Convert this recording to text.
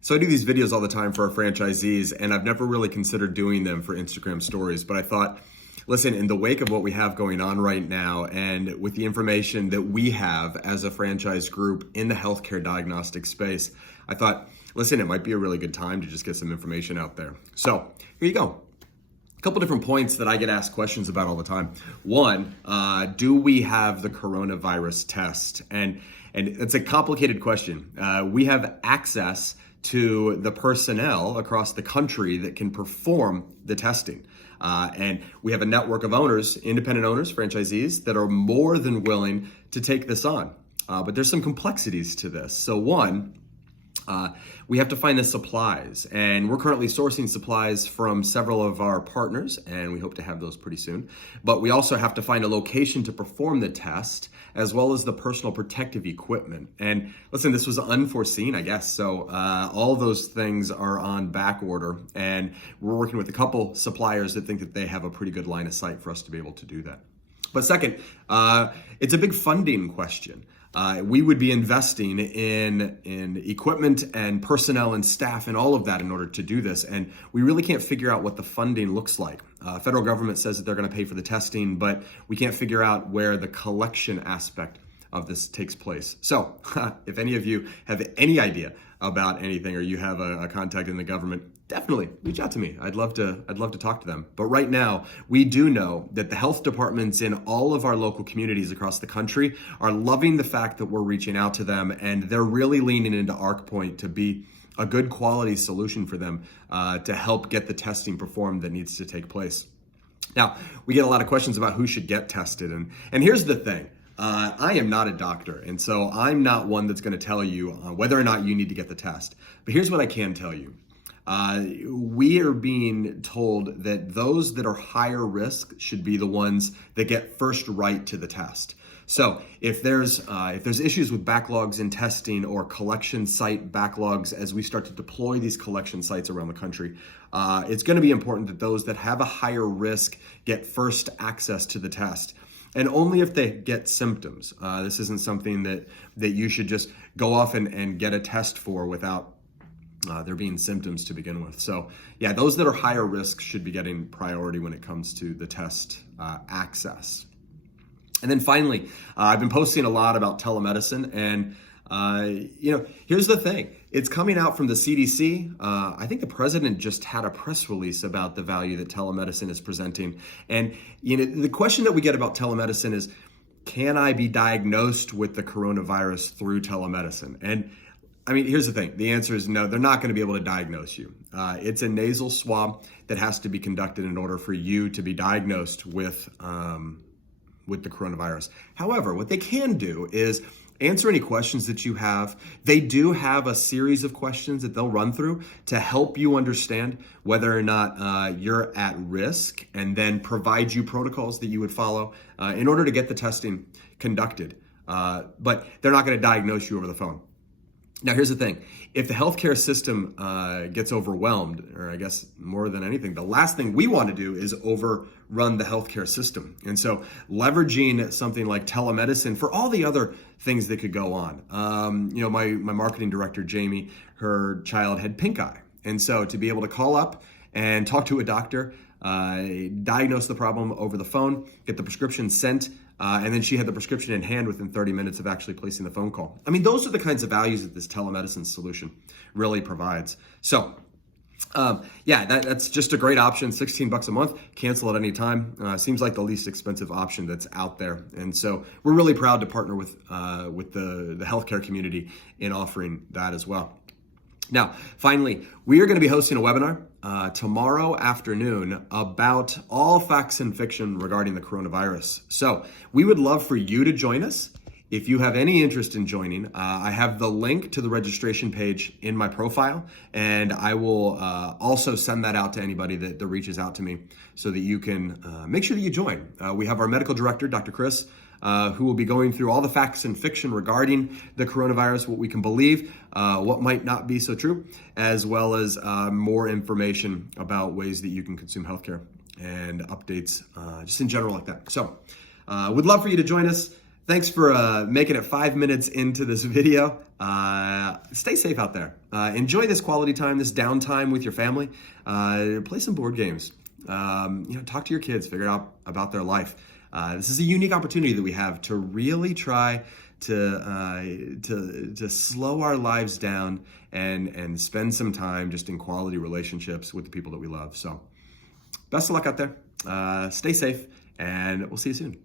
So I do these videos all the time for our franchisees, and I've never really considered doing them for Instagram stories, but I thought, listen, in the wake of what we have going on right now, and with the information that we have as a franchise group in the healthcare diagnostic space, I thought, listen, it might be a really good time to just get some information out there. So here you go. A couple different points that I get asked questions about all the time. One, do we have the coronavirus test? And it's a complicated question. We have access to the personnel across the country that can perform the testing. And we have a network of owners, independent owners, franchisees, that are more than willing to take this on. But there's some complexities to this. So one, we have to find the supplies, and we're currently sourcing supplies from several of our partners, and we hope to have those pretty soon. But we also have to find a location to perform the test, as well as the personal protective equipment. And listen, this was unforeseen, I guess. So all those things are on back order, and we're working with a couple suppliers that think that they have a pretty good line of sight for us to be able to do that. But second, it's a big funding question. We would be investing in equipment and personnel and staff and all of that in order to do this. And we really can't figure out what the funding looks like. Federal government says that they're going to pay for the testing, but we can't figure out where the collection aspect of this takes place. So if any of you have any idea about anything, or you have a contact in the government, definitely reach out to me. I'd love to talk to them. But right now, we do know that the health departments in all of our local communities across the country are loving the fact that we're reaching out to them, and they're really leaning into ArcPoint to be a good quality solution for them to help get the testing performed that needs to take place. Now, we get a lot of questions about who should get tested, and here's the thing. I am not a doctor, and so I'm not one that's going to tell you whether or not you need to get the test. But here's what I can tell you. We are being told that those that are higher risk should be the ones that get first right to the test. So if there's issues with backlogs in testing or collection site backlogs as we start to deploy these collection sites around the country, it's going to be important that those that have a higher risk get first access to the test. And only if they get symptoms. This isn't something that you should just go off and get a test for without there being symptoms to begin with. So yeah, those that are higher risk should be getting priority when it comes to the test access. And then finally, I've been posting a lot about telemedicine, and here's the thing. It's coming out from the CDC. I think the president just had a press release about the value that telemedicine is presenting. And the question that we get about telemedicine is, can I be diagnosed with the coronavirus through telemedicine? And I mean, here's the thing. The answer is no, they're not going to be able to diagnose you. It's a nasal swab that has to be conducted in order for you to be diagnosed with the coronavirus. However, what they can do is answer any questions that you have. They do have a series of questions that they'll run through to help you understand whether or not you're at risk, and then provide you protocols that you would follow in order to get the testing conducted. But they're not going to diagnose you over the phone. Now, here's the thing. If the healthcare system gets overwhelmed, or I guess more than anything, the last thing we want to do is overrun the healthcare system. And so leveraging something like telemedicine for all the other things that could go on. My marketing director, Jamie, her child had pink eye. And so to be able to call up and talk to a doctor, diagnose the problem over the phone, get the prescription sent, and then she had the prescription in hand within 30 minutes of actually placing the phone call. I mean, those are the kinds of values that this telemedicine solution really provides. So, that's just a great option. $16 a month, cancel at any time. Seems like the least expensive option that's out there. And so we're really proud to partner with the healthcare community in offering that as well. Now, finally, we are going to be hosting a webinar tomorrow afternoon about all facts and fiction regarding the coronavirus. So we would love for you to join us. If you have any interest in joining, I have the link to the registration page in my profile, and I will also send that out to anybody that reaches out to me so that you can make sure that you join. We have our medical director, Dr. Chris, who will be going through all the facts and fiction regarding the coronavirus, what we can believe, what might not be so true, as well as more information about ways that you can consume healthcare and updates just in general like that. So would love for you to join us. Thanks for making it 5 minutes into this video. Stay safe out there. Enjoy this quality time, this downtime with your family. Play some board games. Talk to your kids, figure out about their life. This is a unique opportunity that we have to really try to slow our lives down and spend some time just in quality relationships with the people that we love. So best of luck out there. Stay safe, and we'll see you soon.